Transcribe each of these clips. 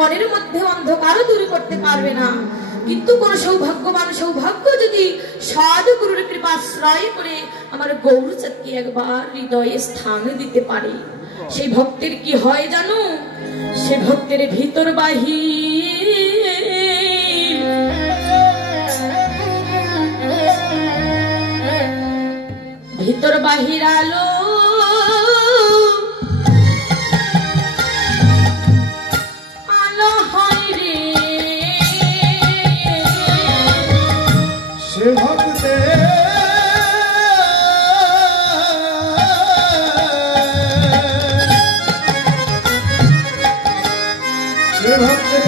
মনের মধ্যে অন্ধকার দূর করতে পারবে না, কিন্তু কোন সৌভাগ্যবান সৌভাগ্য যদি সদ্গুরুর কৃপাশ্রয় করে আমার গৌরচাঁদকে একবার হৃদয়ে স্থান দিতে পারে, সেই ভক্তের কি হয় জানো? সে ভক্তের ভিতর বাহির ভিতর বাহির আলো আলো হয় রে। সে ভক্তে সে ভক্তের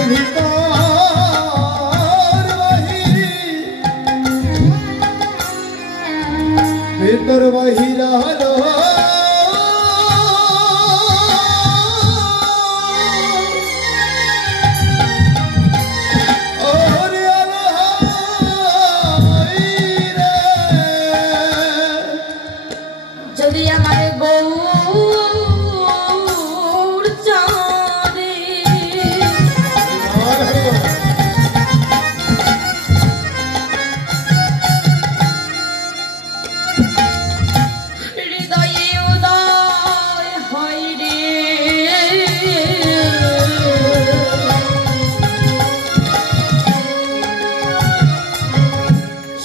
ভিতর বাহির আলো যদি আমার গৌর চাঁদে হৃদয়ে উদয় হয় রে,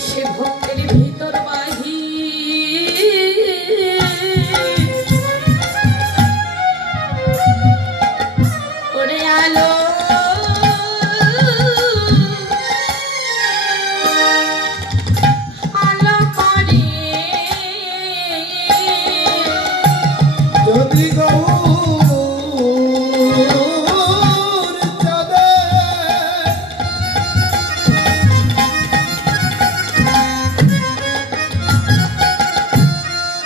সে ভক্তের ভিতর ওরে আলো আলো করে। যদি গৌর চাঁদে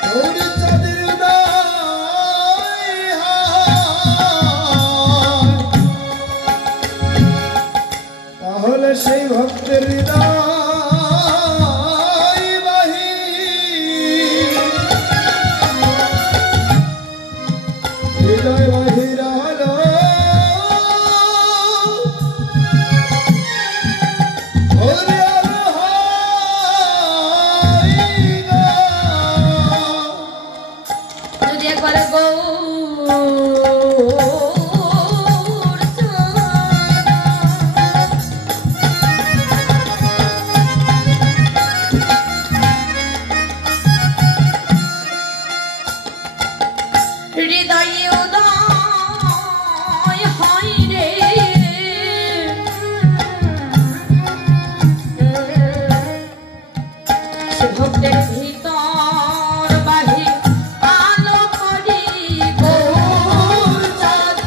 গৌর চাঁদের উদয় হয়, তাহলে সেই ভক্তের হৃদয় বাহির হৃদয় বাহির আলো ওরে আলো হয় গো। যদি একবার গৌর চাঁদ হৃদয়ে উদয় হয় রে, সে ভক্তের ভিতর বাহির আলো করি গৌর চাঁদ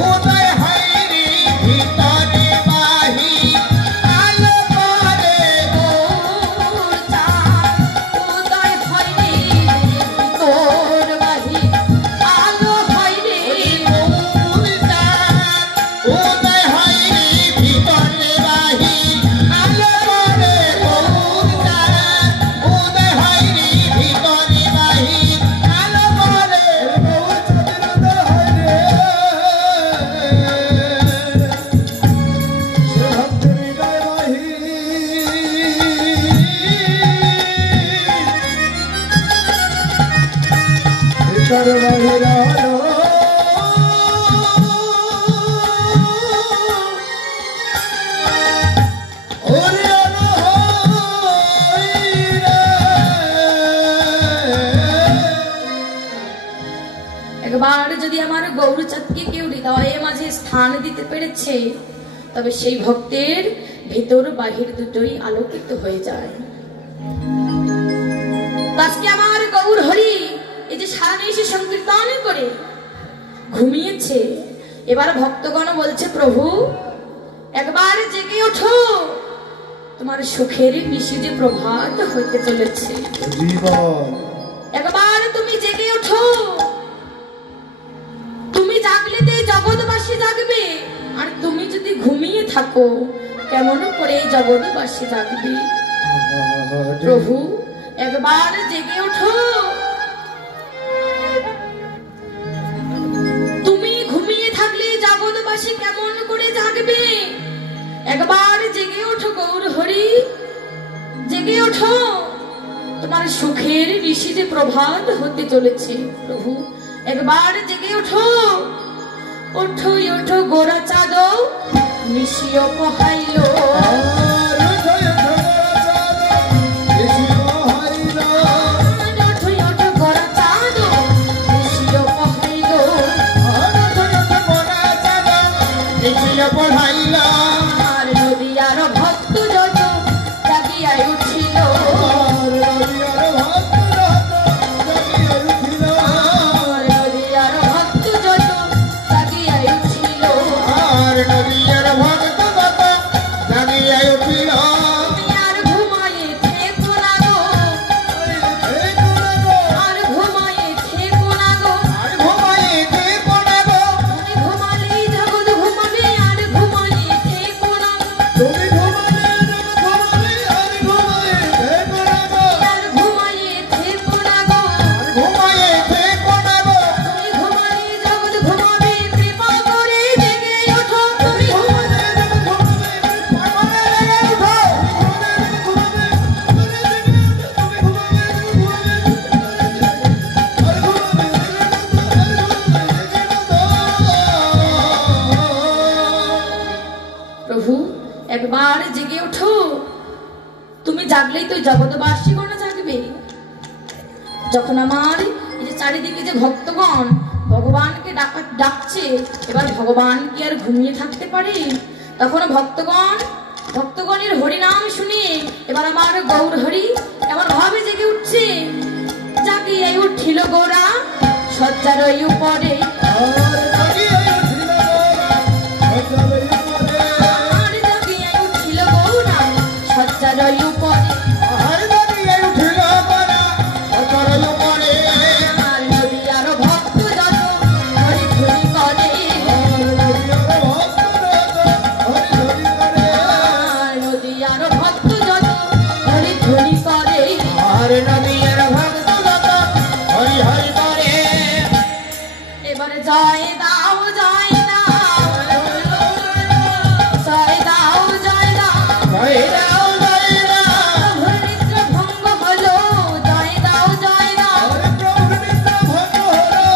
উদয় হয় রে ভিতরে বাহির আলো করে গৌর চাঁদ উদয় হয় রে ভিতর বাহির আলো হয় রে। গৌর চাঁদ উদয় হয় রে ভিতরে বাহির আলো করে গৌর চাঁদ উদয় হয় রে ভিতরে বাহির আলো করে গৌর চাঁদের উদয় হয় রে। সে ভক্তের হৃদয় বাহির ভিতর বাহির আলো ওরে আলো হয় রে। একবার যদি আমার গৌরচাঁদকে কেউ হৃদয়ে মাঝে স্থান দিতে পেরেছে, তবে সেই ভক্তের ভিতর বাহির দুটোই আলোকিত হয়ে যায়। আজকে আমার গৌর হরি এই যে সারা নিশি সংকীর্তন করে ঘুমিয়েছে, এবার ভক্তগণ বলছে প্রভু একবার জেগে ওঠো, তোমার সুখের নিশি যে প্রভাত হইতে চলেছে, একবার তুমি জেগে ওঠো। তুমি জাগলে তো এই জগৎবাসী জাগবে, আর তুমি যদি ঘুমিয়ে থাকো কেমন করে জগৎবাসী জাগবে? প্রভু একবার জেগে ওঠো, তুমি ঘুমিয়ে থাকলে জগৎবাসী কেমন একবার জেগে ওঠো গৌর হরি, জেগে ওঠো, তোমার সুখের ঋষি যে প্রভাত হতে চলেছে। প্রভু একবার জেগে ওঠো, ওঠো ওঠো গোরা চাঁদ নিশিও পোহাইল, আর নদিয়ার ভক্ত যত জাগিয়া উঠিল, আর নদিয়ার ভক্ত যত জাগিয়া উঠিল, আর নদিয়ার ভক্ত যত জাগিয়া উঠিল। আর ঘুমায়ে থেকো না গো, আর ঘুমায়ে থেকো না গো, আর ঘুমায়ে থেকো না গো, তুমি ঘুমালেই জগৎ ঘুমাবে, আর ঘুমায়ে থেকো না গো, তুমি ঘুমালে জগৎ ঘুমাবে, আর ঘুমায়ে থেকো না গো, আর ঘুমায়ে থেকো না গো, আর ঘুমায়ে থেকো না গো, তুমি ঘুমালেই জগৎ ঘুমাবে, কৃপা করে জেগে ওঠো, তুমি ঘুমালে জগৎ ঘুমাবে, পাগলে লেগে উঠো, ঘুমালে জগৎ ঘুমাবে, তুমি জেগে ওঠো, তুমি ঘুমাবে জগৎ ঘুমাবে, আর ঘুমাবে প্রভু একবার জেগে ওঠো, তুমি জাগলেই তো জগৎবাসী গণ জাগবে। যখন আমার এই যে চারিদিকে যে ভক্তগণ ভগবানকে ডাকছে, এবার ভগবান কি আর ঘুমিয়ে থাকতে পারে? তখন ভক্তগণের হরিনাম শুনে এবার আমার গৌর হরি এমন ভাবে জেগে উঠছে, জাগিয়ে উঠিল গোরা শয্যার উপরে, আর জাগিয়ে উঠিল গোরা শয্যার উপরে, আর জাগিয়ে উঠিল গৌরা শয্যার উপরে, আর জাগিয়ে উঠিল গোরা শয্যার উপরে, আর নদিয়ার ভক্ত যত হরি ধরি করে, আর নদিয়ার ভক্ত যত হরি হরি করে, আর নদিয়ার ভক্ত যত হরি ধরি করে, আর নদিয়ার ভক্ত যত হরি হরি করে। এবারে জয় দাও জয় দাও, জয় দাও জয় দাও, জয় দাও জয় দাও, প্রভুর নিদ্রা ভঙ্গ হলো, জয় দাও জয় দাও, আর প্রভুর নিদ্রা ভঙ্গ হলো,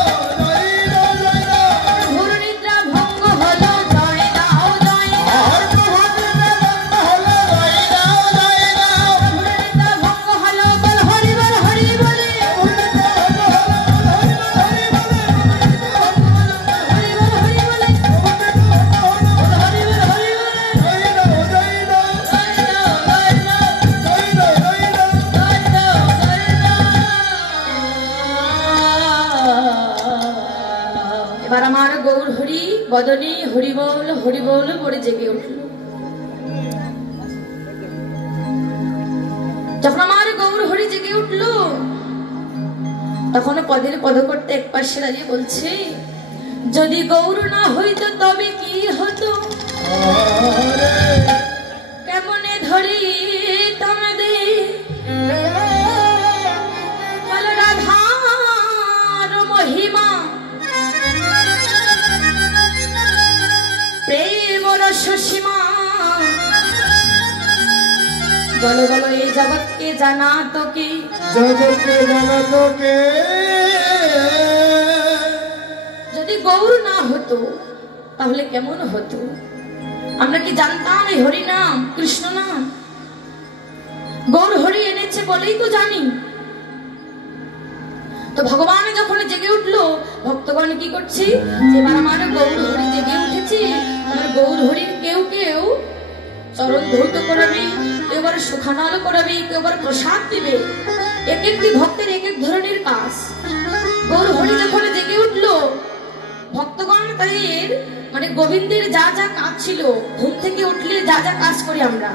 জয় দাও জয় দাও, প্রভুর নিদ্রা ভঙ্গ হলো, জয় দাও জয় দাও, আর প্রভুর নিদ্রা ভঙ্গ হলো, জয় দাও জয় দাও, প্রভুর নিদ্রা ভঙ্গ হলো, বল হরি বল হরি বলে, প্রভুর নিদ্রা ভঙ্গ হলো, হরি বল হরি বলে, হরি বল হরি বলে, প্রভুর নিদ্রা ভঙ্গ হলো, হরি বল হরি বলে, জয় দাও জয় দাও, জয় দাও জয় দাও, জয় দাও জয় দাও, জয় দাও জয় দাও। এবার আমার গৌর হরি বদনে হরি বল করে জেগে উঠল। যখন আমার গৌর হরি জেগে উঠল, তখন পদের পদ করতে এক পাশে দাঁড়িয়ে বলছে, যদি গৌর না হইতো তবে কি হতো, আরে কেমনে ধরি তোমাদের বল রাধার মহিমা, প্রেম রস সীমা, বলো বলো এই জগৎকে জানা তো কি, জগতে জগতকে, যদি গৌর না হতো তাহলে কেমন হতো? আমরা কি জানতাম এই হরি নাম কৃষ্ণ নাম? গৌর হরি এনেছে বলেই তো জানি। তো ভগবান যখন জেগে উঠলো, ভক্তগণ কি করছে, এবার আমার গৌর হরি জেগে উঠেছে, আমার গৌর হরির কেউ কেউ চরণ ধৌত করাবে, কেউ আবার সুখানল করাবে, কেউ আবার প্রসাদ দিবে। এক একটি ভক্তের এক এক ধরনের কাজ। গৌর হরি যখন জেগে উঠলো, ভক্তগণ তাদের মানে গোবিন্দের যা যা কাজ ছিল, ঘুম থেকে উঠলে যা যা কাজ করি আমরা,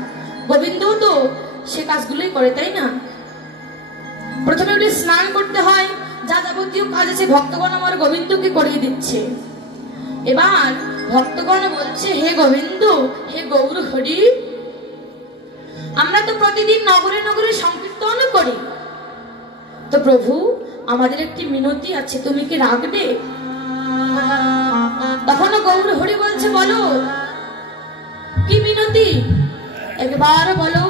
গোবিন্দও তো সে কাজগুলোই করে, তাই না? প্রথমে উঠে স্নান করতে হয়, যা যাবতীয় কাজ আছে ভক্তগণ আমার গোবিন্দকে করিয়ে দিচ্ছে। এবার ভক্তগণ বলছে, হে গোবিন্দ, হে গৌর হরি, আমরা তো প্রতিদিন নগরে নগরে সংকীর্তন করি, তো প্রভু আমাদের একটি মিনতি আছে, তুমি কি রাখবে? তখন গৌর হরি বলছে, বলো। কি মিনতি একবার বলো।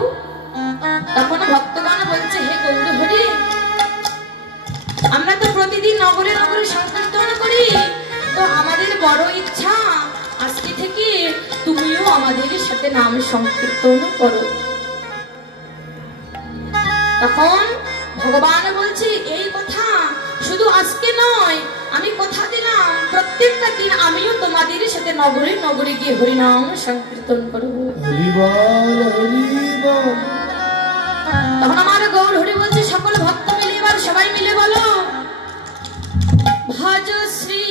তখন ভক্তগণ বলছে, হে গৌর হরি, আমরা তো প্রতিদিন নগরে নগরে সংকীর্তন করি, তো আমাদের বড় ইচ্ছা আজকে থেকে তুমিও আমাদের সাথে নাম সংকীর্তন করো। তখন ভগবান বলছে, এই কথা শুধু আজকে নয়, আমি কথা দিলাম প্রত্যেকটা দিন আমিও তোমাদের সাথে নগরে নগরে গিয়ে হরিনাম সংকীর্তন করবো। তখন আমার গৌর হরি বলছে, সকল ভক্ত মিলে এবার সবাই মিলে বলো, ভজ শ্রী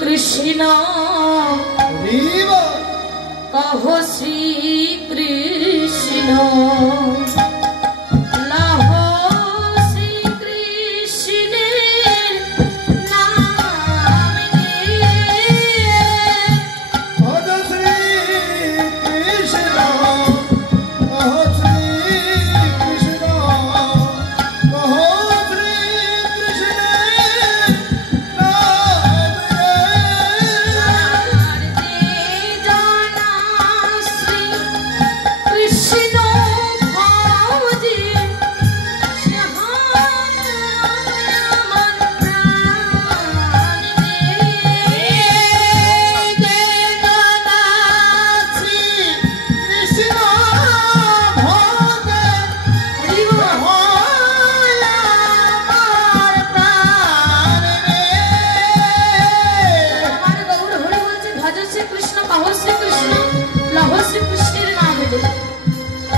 কৃষ্ণ কহ শ্রী কৃষ্ণ লহ শ্রী কৃষ্ণের নাম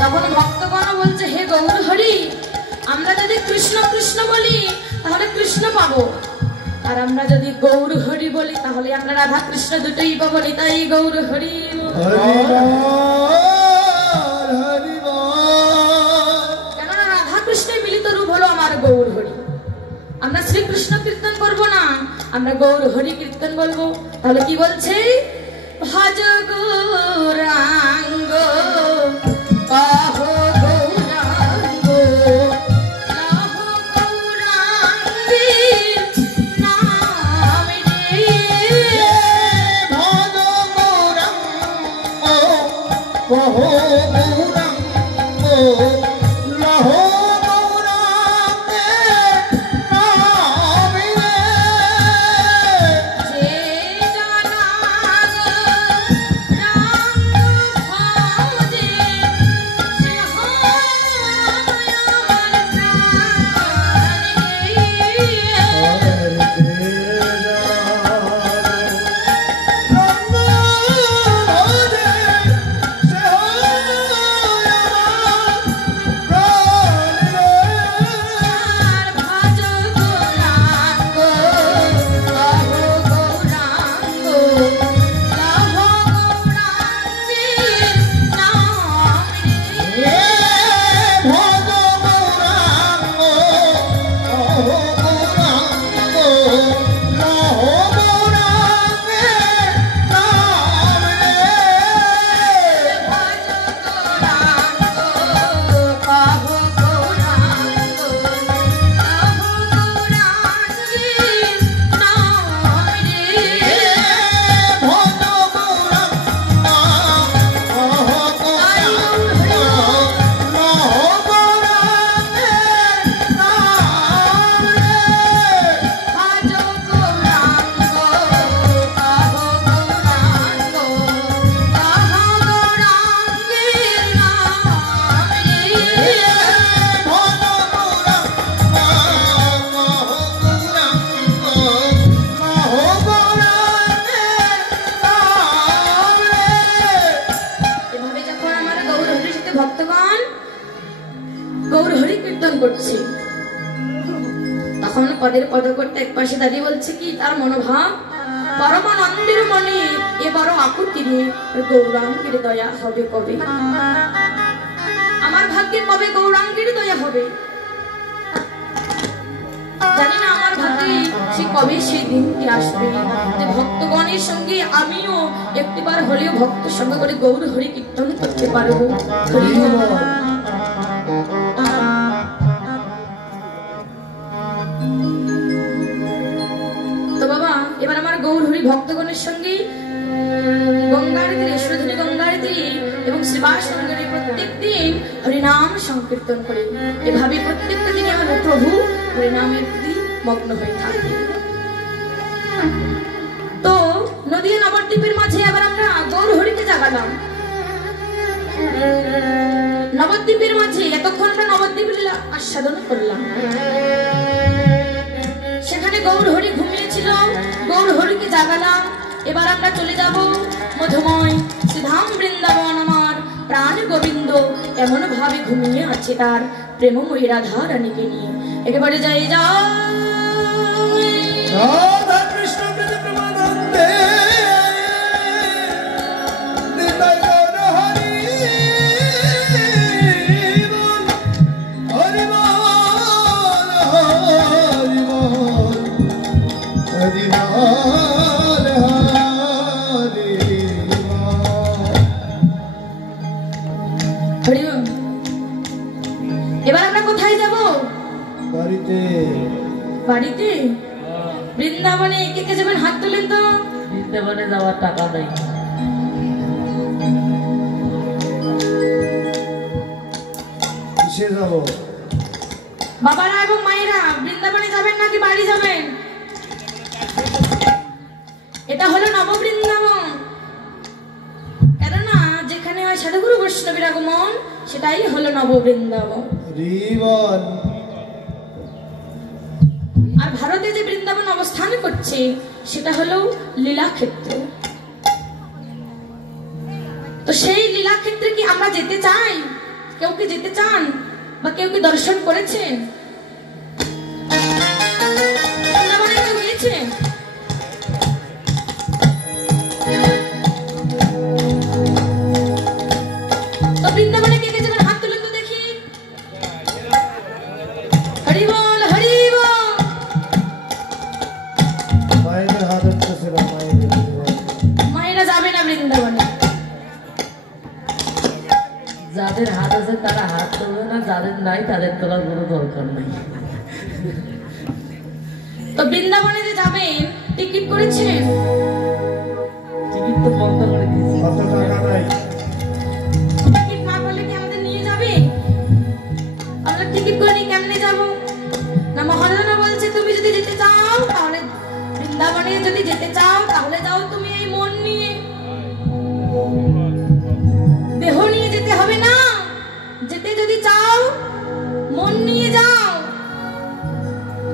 তখন ভক্তগণ বলছে, হে গৌর হরি, আমরা যদি কৃষ্ণ কৃষ্ণ বলি তাহলে কৃষ্ণ পাবো, আর আমরা যদি গৌর হরি বলি তাহলে আমরা রাধা কৃষ্ণ দুটোই পাবো। তাই গৌর হরি কেননা রাধা কৃষ্ণের মিলিত রূপ হলো আমার গৌর হরি। আমরা শ্রীকৃষ্ণ কীর্তন করবো না, আমরা গৌর হরি কীর্তন বলবো। তাহলে কি বলছে, ভজ গৌরাঙ্গ কহ গৌরাঙ্গ লহ গৌরাঙ্গের নাম রে। ভজ গৌরাঙ্গ কহ গৌরাঙ্গ লহ গৌরাঙ্গের নাম রে। যে জানা রাঙ্গ ভজে সে হয় আমার প্রাণ রে। আর ভজ গৌরাঙ্গ কহ গৌরাঙ্গ লহ গৌরাঙ্গের নাম রে। ভজ গৌরাঙ্গ কহ গৌরাঙ্গ লহ গৌরাঙ্গের নাম রে। ভজ গৌরাঙ্গ কহ গৌরাঙ্গ লহ গৌরাঙ্গের নাম রে। এভাবে যখন আমার গৌর হরির সাথে ভক্তগণ গৌর হরি কীর্তন করছে, তখন পদের পদকর্তা এক পাশে দাঁড়িয়ে বলছে কি, তার মনোভাব পরমানন্দের মনে এ বড় আকুতি রে, গৌরাঙ্গের দয়া হবে কবে, আমার ভাগ্যে কবে গৌরাঙ্গের দয়া হবে। জানি না আমার ভাগ্যে সে কবে সেই দিনটি আসবে যে ভক্তগণের সঙ্গে আমিও একটিবার হলেও ভক্ত সঙ্গে করে গৌর হরি কীর্তন করতে পারবো। হরি বল। তো বাবা, এবার আমার গৌর হরি ভক্তগণের সঙ্গে গঙ্গার তীরে, সুরধনী গঙ্গার তীরে শ্রীবাস নগরে প্রত্যেক দিন হরিনাম সংকীর্তন করে। এভাবে প্রত্যেকটা দিনে আমার প্রভু হরিনামের প্রতি মগ্ন হয়ে থাকে। তো নদীয়া নবদ্বীপের মাঝে আবার আমরা গৌর হরিকে জাগালাম। নবদ্বীপের মাঝে এতক্ষণ আমরা নবদ্বীপের আস্বাদন করলাম। সেখানে গৌর হরি ঘুমিয়েছিল, গৌর হরিকে জাগালাম। এবার আমরা চলে যাব মধুময় শ্রীধাম বৃন্দাবন। আমার প্রাণ গোবিন্দ এমন ভাবে ঘুমিয়ে আছে তার প্রেমময়ী রাধা রানীকে নিয়ে। একেবারে যাই যা রাধা কৃষ্ণ প্রেমানন্দে নিতাই গৌর হরি বল, হরি বল, হরি বল, হরি বল, হরি বল। হরি। এবার আমরা কোথায় যাব? বাড়িতে। বাড়িতে? বৃন্দাবনে কে কে যাবেন হাত তোলেন তো। বৃন্দাবনে যাওয়ার টাকা নেই। কিসে যাব? বাবারা এবং মায়েরা বৃন্দাবনে যাবেন নাকি বাড়ি যাবেন? এটা হলো নববৃন্দাবন। কেননা যেখানে হয় সাধুগুরু বৈষ্ণবের আগমন সেটাই হলো নববৃন্দাবন। জীবন আর ভারতে যে বৃন্দাবন অবস্থান করছে সেটা হলো লীলাক্ষেত্র। তো সেই লীলাক্ষেত্রে কি আমরা যেতে চাই? কেউ কি যেতে চান বা কেউ কি দর্শন করেছেন? বৃন্দাবনে কেউ গিয়েছেন? তো বৃন্দাবনে কে কে যাবেন হাত তুলেন তো দেখি। হরি বল, হরি বল। মায়ের হাত উঠতেছে না, মায়েরা যাবে না বৃন্দাবনে। যাদের হাত আছে তারা হাত তুলবে না, যাদের নাই তাদের তোলার কোনো দরকার নাই। তো বৃন্দাবনে যে যাবেন টিকিট করেছেন? টিকিট তো বন্ধ করে দিয়েছি। অত টাকা নাই। টিকিট না করলে কি আমাদের নিয়ে যাবে? আমরা টিকিট করে নিয়ে কেমনে যাব? না মহাজনা বলছে তুমি যদি যেতে চাও তাহলে বৃন্দাবনে যদি যেতে চাও তাহলে যাও তুমি এই মন নিয়ে, দেহ নিয়ে যেতে হবে না। যেতে যদি চাও মন নিয়ে যাও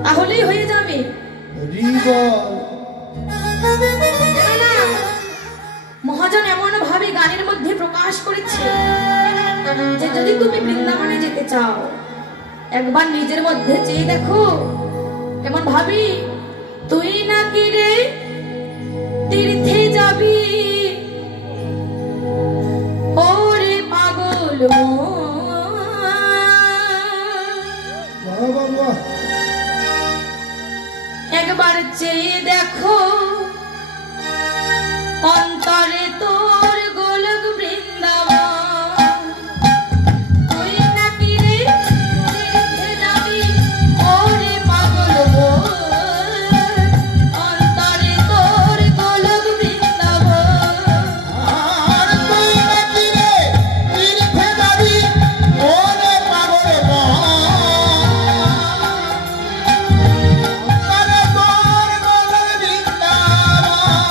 তাহলেই হয়ে যাবে। কেননা মহাজন এমন ভাবে গানের মধ্যে প্রকাশ করেছে যে যদি তুমি বৃন্দাবনে যেতে চাও একবার নিজের মধ্যে চেয়ে দেখো কেমন ভাবি। তুই নাকি রে তীর্থে যাবি ওরে পাগল মন। একবার চেয়ে দেখো অন্তরে তোর গোলক বৃন্দাবন। তুই নাকি রে তীর্থে যাবি ওরে পাগল মন, অন্তরে তোর গোলক বৃন্দাবন। আর তুই নাকি রে তীর্থে যাবি ওরে পাগল মন, অন্তরে তোর গোলক বৃন্দাবন।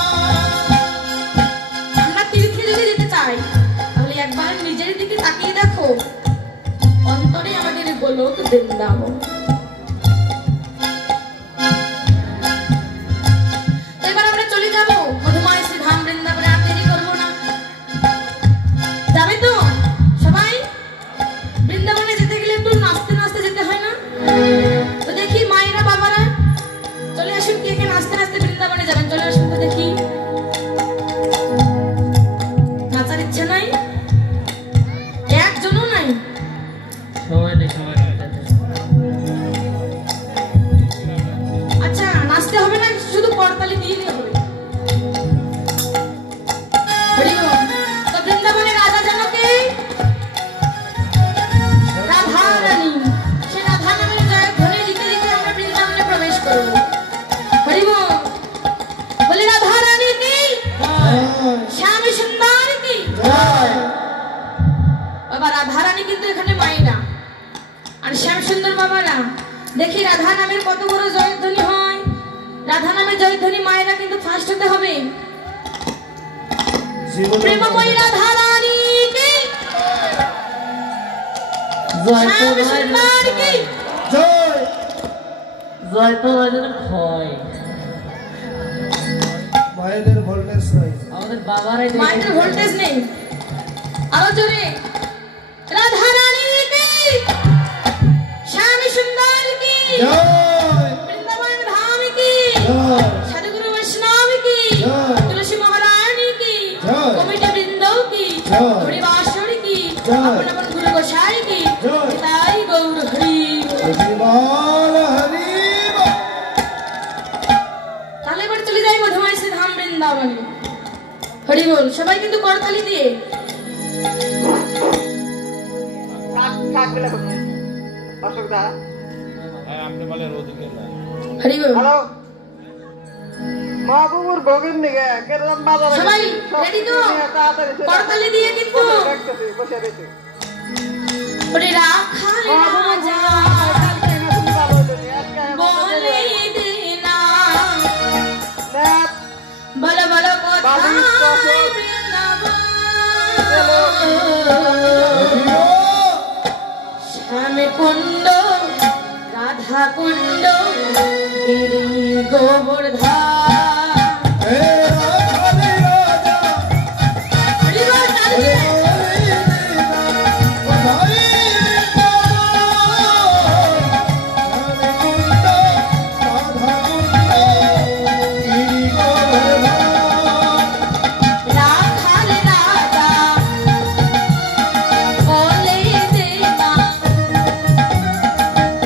আমরা তীর্থে যদি যেতে চাই তাহলে একবার নিজের দিকে তাকিয়ে দেখো অন্তরে আমাদের গোলক বৃন্দাবন। তো এবার আমরা চলে যাব মধুময় শ্রীধাম বৃন্দাবনে। আর দেরি করবো না, যাবে তো সবাই? বৃন্দাবনে যেতে গেলে একটু নাচতে নাচতে যেতে হয় না? তো দেখি মায়েরা বাবারা চলে আসুন, কে কে নাচতে নাচতে বৃন্দাবনে যাবেন চলে আসুন তো দেখি। নাচার ইচ্ছে নাই? একজনও নাই? সময় নেই, সময় নেই। সুন্দর বাবারা, দেখি রাধা নামের কত বড় জয়ধ্বনি হয়। রাধা নামের জয়ধ্বনি মায়েরা কিন্তু ফার্স্ট হতে হবে। প্রেমময়ী রাধা রানী কি জয় তো শ্যাম নয় সুন্দর কি জয় জয় তো নয় যেন ক্ষয়। মায়েদের ভোল্টেজ নাই। আমাদের বাবারাই মায়ের ভোল্টেজ নেই। আরো জোরে রাধা রানী কি শ্যাম সুন্দর কি জয় বৃন্দাবন ধাম কি জয় সাধুগুরু বৈষ্ণব কি জয়। তুলসী মহারানী কি জয়। কমিটি বৃন্দ কি জয়। হরিবাসর কি জয়। আপন আপন গুরু গোসাই কি জয়। তাই গৌর হরি হরিবল হরিবল। তাহলে এবার চলে যাই মধুময় শ্রী ধাম বৃন্দাবনে। হরি বল, সবাই কিন্তু করতালি দিয়ে। হরি বল। হ্যালো মাহবুবুর ভোগের নিগে কেরম বাজারে সবাই রেডি তো? করতালি দিয়ে কিন্তু। বসে রয়েছে ওরে রাখাল রাজা বলে দে না, বলো বলো কোথায় বৃন্দাবন। শ্যাম কুণ্ড রাধা কুণ্ড গিরি গোবর্ধন। হে রাখালি রাজা হরি বল, তালি দিয়ে। রাখাল রাজা বলে দে না,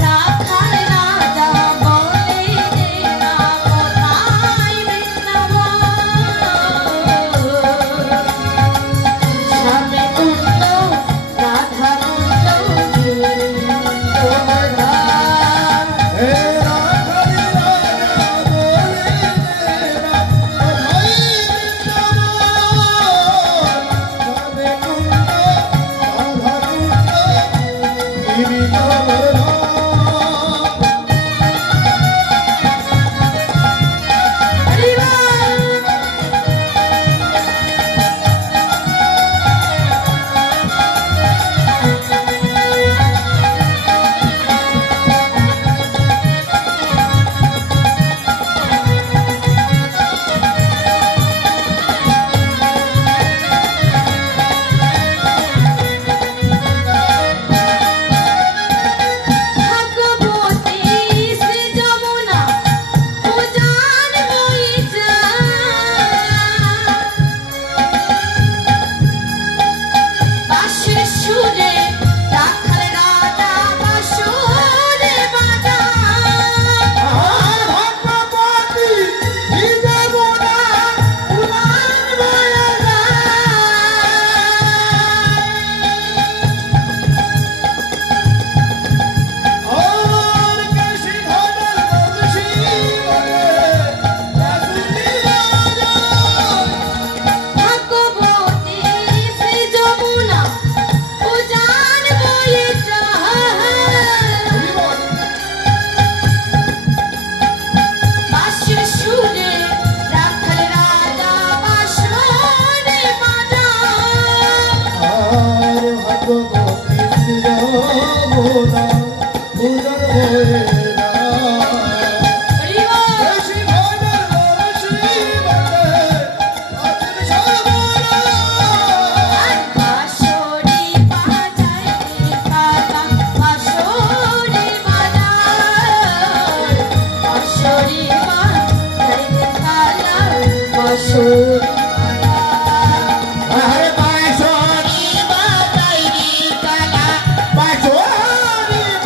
রাখাল রাজা বলে দে না কোথায় বৃন্দাবন। শ্যাম কুণ্ড রাধা কুণ্ড গিরি গোবর্ধন। হরি বল। ভাগবতী শ্রী যমুনা উজান বয়ে যায়, বাঁশির সুরে রাখাল রাজা বাঁশরে ভাগবতী শ্রী যমুনা উজান বয়ে যায়, বাঁশির সুরে রাখাল রাজা বাঁশরে বাজায়। হরি বল। বাঁশরি বাজায় রে কাকা, বাঁশরি বাজায়, বাঁশরি বাজায় রে কাকা, বাঁশরি বাজায়।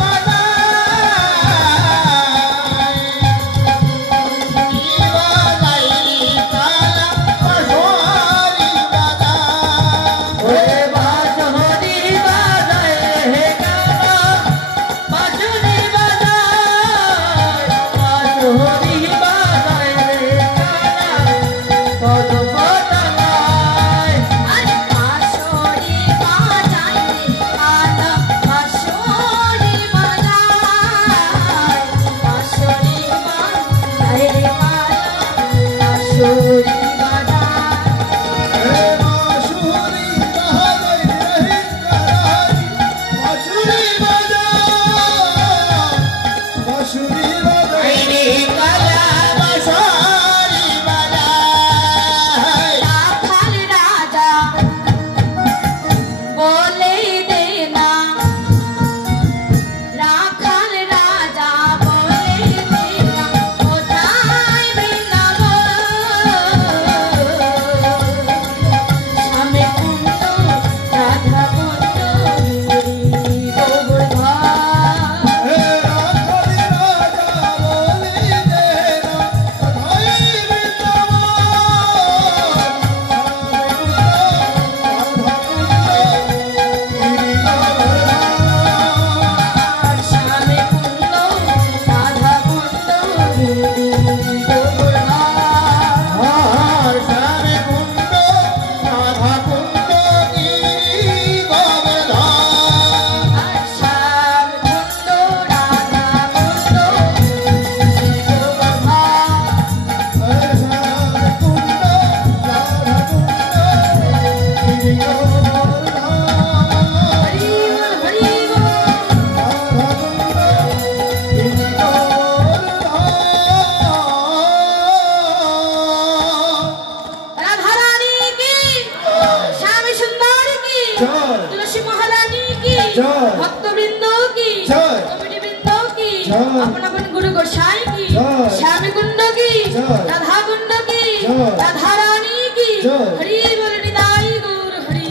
জয়। তুলসী মহারানী কি জয়। ভক্তবৃন্দ কি জয়। কমিটি বৃন্দ কি জয়। আপন আপন গুরু গোসাই কি জয়। শ্যামী কুণ্ড কি জয়। রাধা কুণ্ড কি জয়। রাধা রানী কি জয়। হরি বল নিতাই গৌর হরি।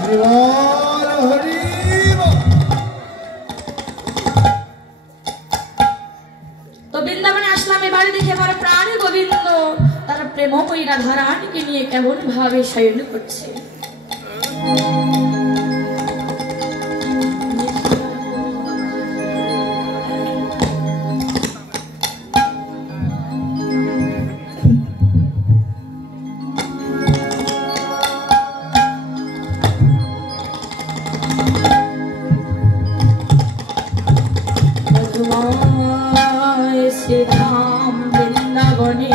হরি বল, হরি বল। তো বৃন্দাবনে আসলাম, এবারে দেখে আমার প্রাণ গোবিন্দ তার প্রেমময়ী রাধা রানীকে নিয়ে কেমন ভাবে শয়ন করছে। মধুময় শ্রীধাম বৃন্দাবনে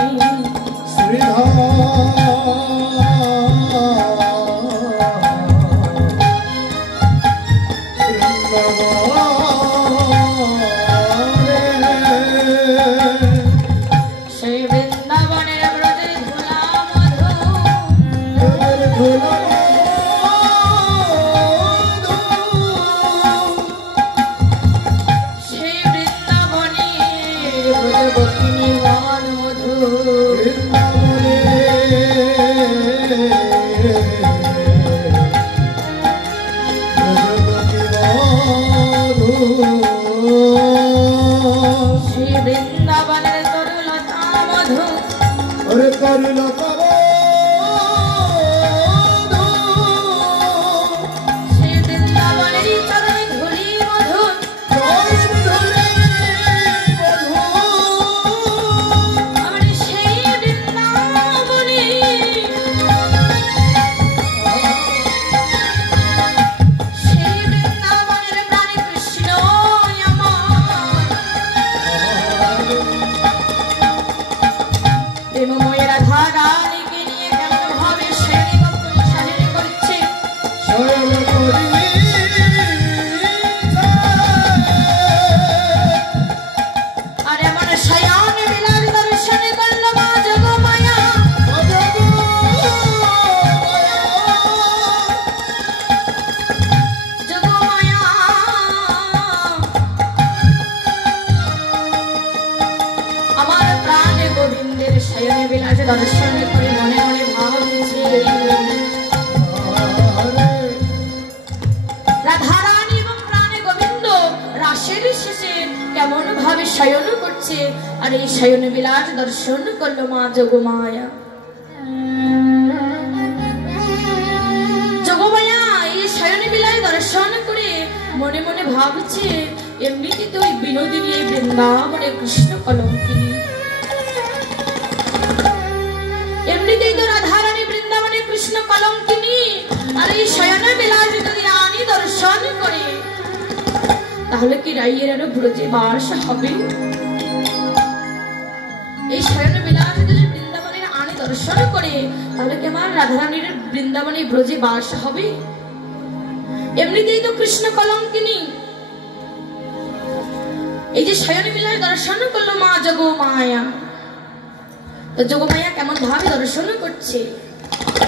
সেই বৃন্দাবনের ব্রজে ধুলা মধু সেই বৃন্দাবনের ব্রজবকিনী গান মধু সেই বৃন্দাবনের তরুলতা মধু সেই বৃন্দাবনের চরণ ধুলি মধু আমার সেই বৃন্দাবনে সেই বৃন্দাবনের প্রাণী কৃষ্ণ আমার প্রেমময় রাধা রানীকে নিয়ে কেমন ভাবে শয়ন করছে। আর এমন শয়ন বিলাস দর্শন করল মা যোগমায়া। যোগমায়া আমার প্রাণ গোবিন্দের শয়ন বিলাস দর্শন করে মনে মনে ভাবছে রাধা রানী এবং প্রাণে গোবিন্দ রাসের শেষে কেমন ভাবে শয়ন করছে। আর এই শয়ন বিলাস দর্শন করলো মা যোগমায়া। যোগমায়া এই শয়ন বিলাস দর্শন করে মনে মনে ভাবছে এমনিতে তো ওই বিনোদিনী এই বৃন্দাবনে কৃষ্ণ কলঙ্কিনী, এমনিতেই তো রাধা রানী বৃন্দাবনে কৃষ্ণ কলঙ্কিনী। আর এই শয়ন বিলাস যদি রানী দর্শন করে তাহলে কি রাইয়ের আরো ব্রজে বাস হবে? এই শয়ন বিলাস যদি বৃন্দাবনের আনি দর্শন করে তাহলে কি আমার রাধা রানীর বৃন্দাবনে ব্রজে বাস হবে? এমনিতেই তো কৃষ্ণ কলঙ্কিনী। এই যে শয়ন বিলাস দর্শন করলো মা যোগমায়া, তো যোগমায়া কেমন ভাবে দর্শন করছে,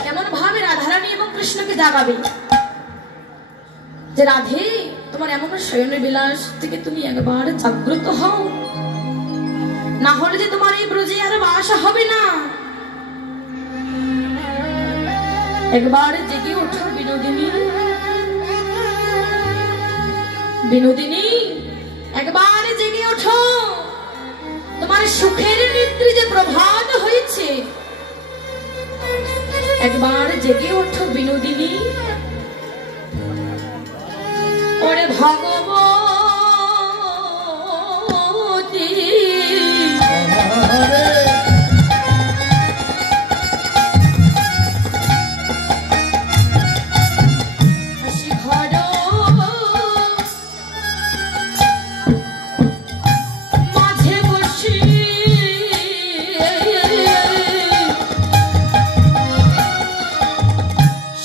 কেমন ভাবে রাধারানী এবং কৃষ্ণকে জাগাবে যে রাধে তোমার এমন শয়ন বিলাস থেকে তুমি একবার জাগ্রত হও, না হলে যে তোমার এই ব্রজে আর বাস হবে না। একবার জেগে ওঠো বিনোদিনী, বিনোদিনী একবার জেগে ওঠো, তোমার সুখের নিদ্রা যে প্রভাত হয়েছে, একবার জেগে ওঠো বিনোদিনী। ওরে ভগবতী হাসি ঘর মাঝে বসে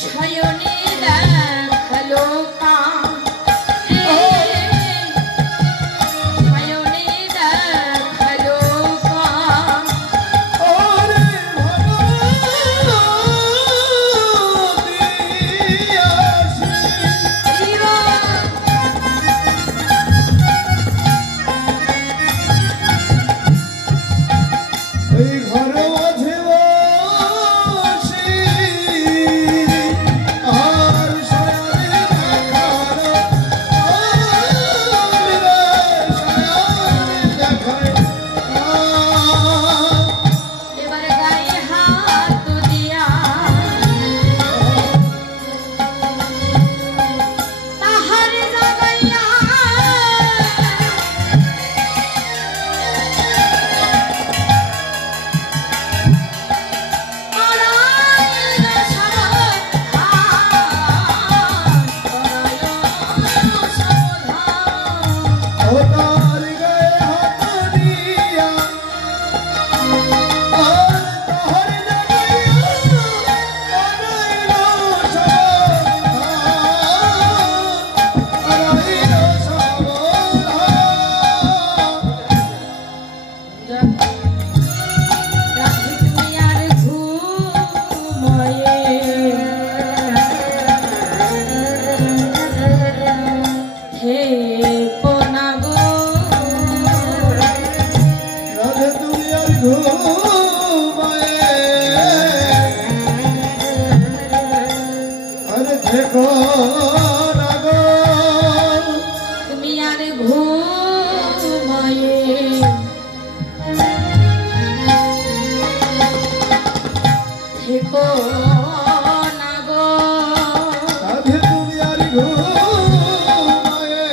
শয়নে আরে দেখো না গো তুমি আর ঘুমায়ে থেকো না গো রাধে তুমি আর ঘুমায়ে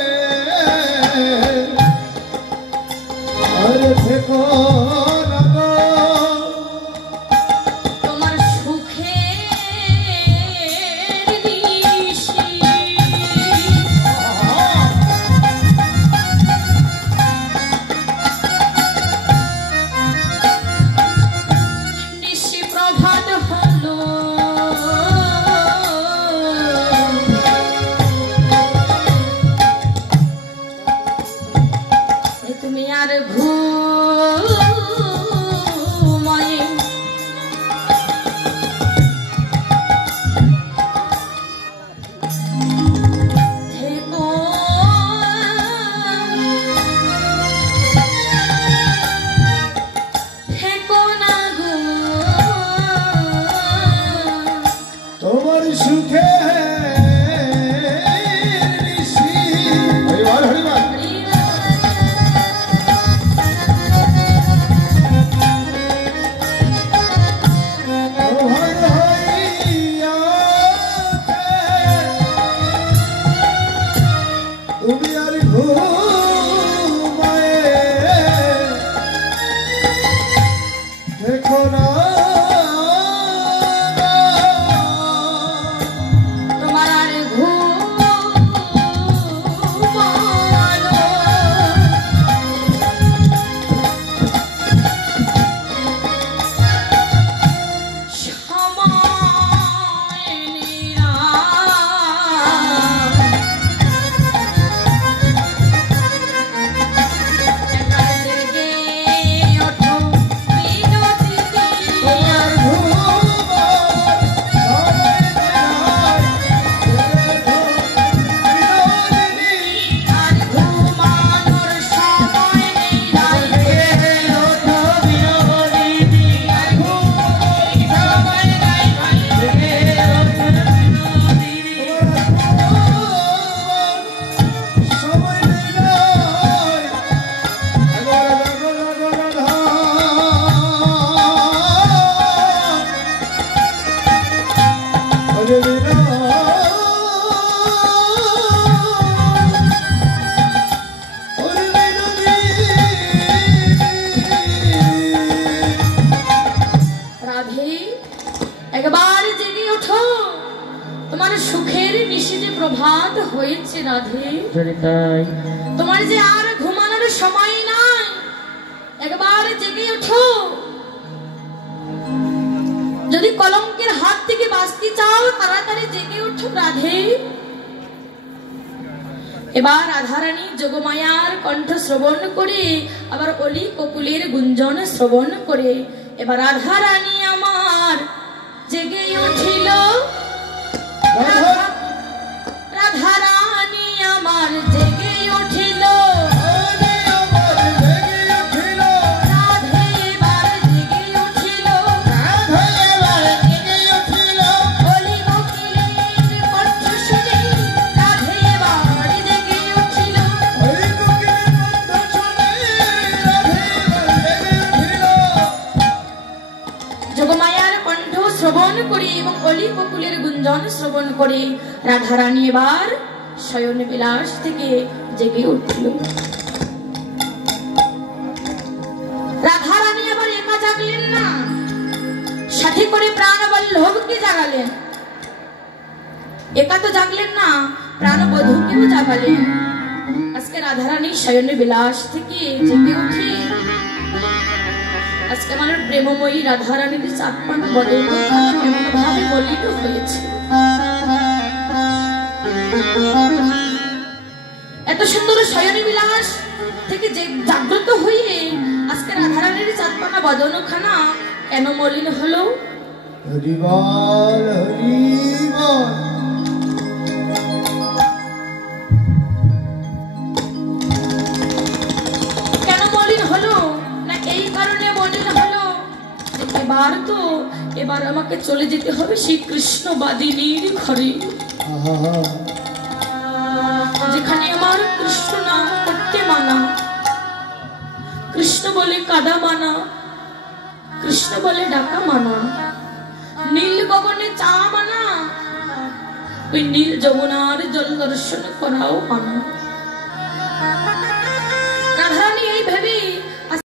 আরে দেখো না গো তোমার সুখের নিশি নিশি প্রভাত হলো তুমি আর ঘুমায়ে থেকো থেকো না গো তোমার সুখে নিশি হরিবার হরিবার তোমার হইয়াছে তুমি আর ঘুমায়ে দেখো না তোমার আর ঘুমানো সময় নেই একার জেগে ওঠো বিনোদিনী তোমার ঘুমার সময় নাই দেখো বিনোদিনী আর ঘুমানোর সময় নেই রাইতে ওঠো বিনোদিনী আর ঘুমানোর সময় নাই রাইতে ওঠো বিনোদিনী সময় নেই রাগো রাগো রাধা ওরে বিনা ওরে রাধে একবার জেগে ওঠো তোমার সুখের নিশীথে প্রভাত হয়েছে রাধে যদি তাই তোমার যে আর ঘুমানোর সময় নাই একবার জেগে ওঠো যদি কলঙ্কের হাত থেকে বাঁচতে চাও তাড়াতাড়ি জেগে ওঠো রাধে এবার রাধারানী যোগমায়ার কণ্ঠ শ্রবণ করে আবার অলি ককুলের গুঞ্জন শ্রবণ করে এবার রাধারানী আমার জেগে উঠিল রাধা রাধারানী আমার জেগে উঠিল আরে আমার জেগে উঠিল রাধে এবার জেগে উঠিল রাধা এবার জেগে উঠিল অলি কোকিলের কণ্ঠ শুনে রাধে এবার জেগে উঠিল ওই কোকিলের কণ্ঠ শুনে রাধা এবার জেগে উঠিল যোগমায়ার কণ্ঠ শ্রবণ করে এবং অলি কোকিলের গুঞ্জন শ্রবণ করে রাধারানী এবার শয়ন বিলাস থেকে জেগে উঠল রাধারানী আবার একা জাগলেন না সাথে করে প্রাণবল্লভকে জাগালেন একা তো জাগলেন না প্রাণবধূকেও জাগালেন আজকে রাধারানী শয়ন বিলাস থেকে জেগে উঠে আজকে আমার প্রেমময়ী রাধারানীর চাঁদপান বদল এমন ভাবে মলিন হয়েছে এত সুন্দর শয়নী বিলাস থেকে যে জাগ্রত হয়ে আজকে রাধারানীর চাঁদপানা বদনখানা কেন মলিন হলো হরিবল হরিবল কেন মলিন হলো না এই কারণে মলিন হলো এবার আমাকে চলে যেতে হবে সেই কৃষ্ণবাদিনীর ঘরে। যেখানে আমার কৃষ্ণ নাম করতে মানা, কৃষ্ণ বলে কাদা মানা, কৃষ্ণ বলে ডাকা মানা, নীল গগনে চা মানা, ওই নীল যমুনার জল দর্শন করাও মানা।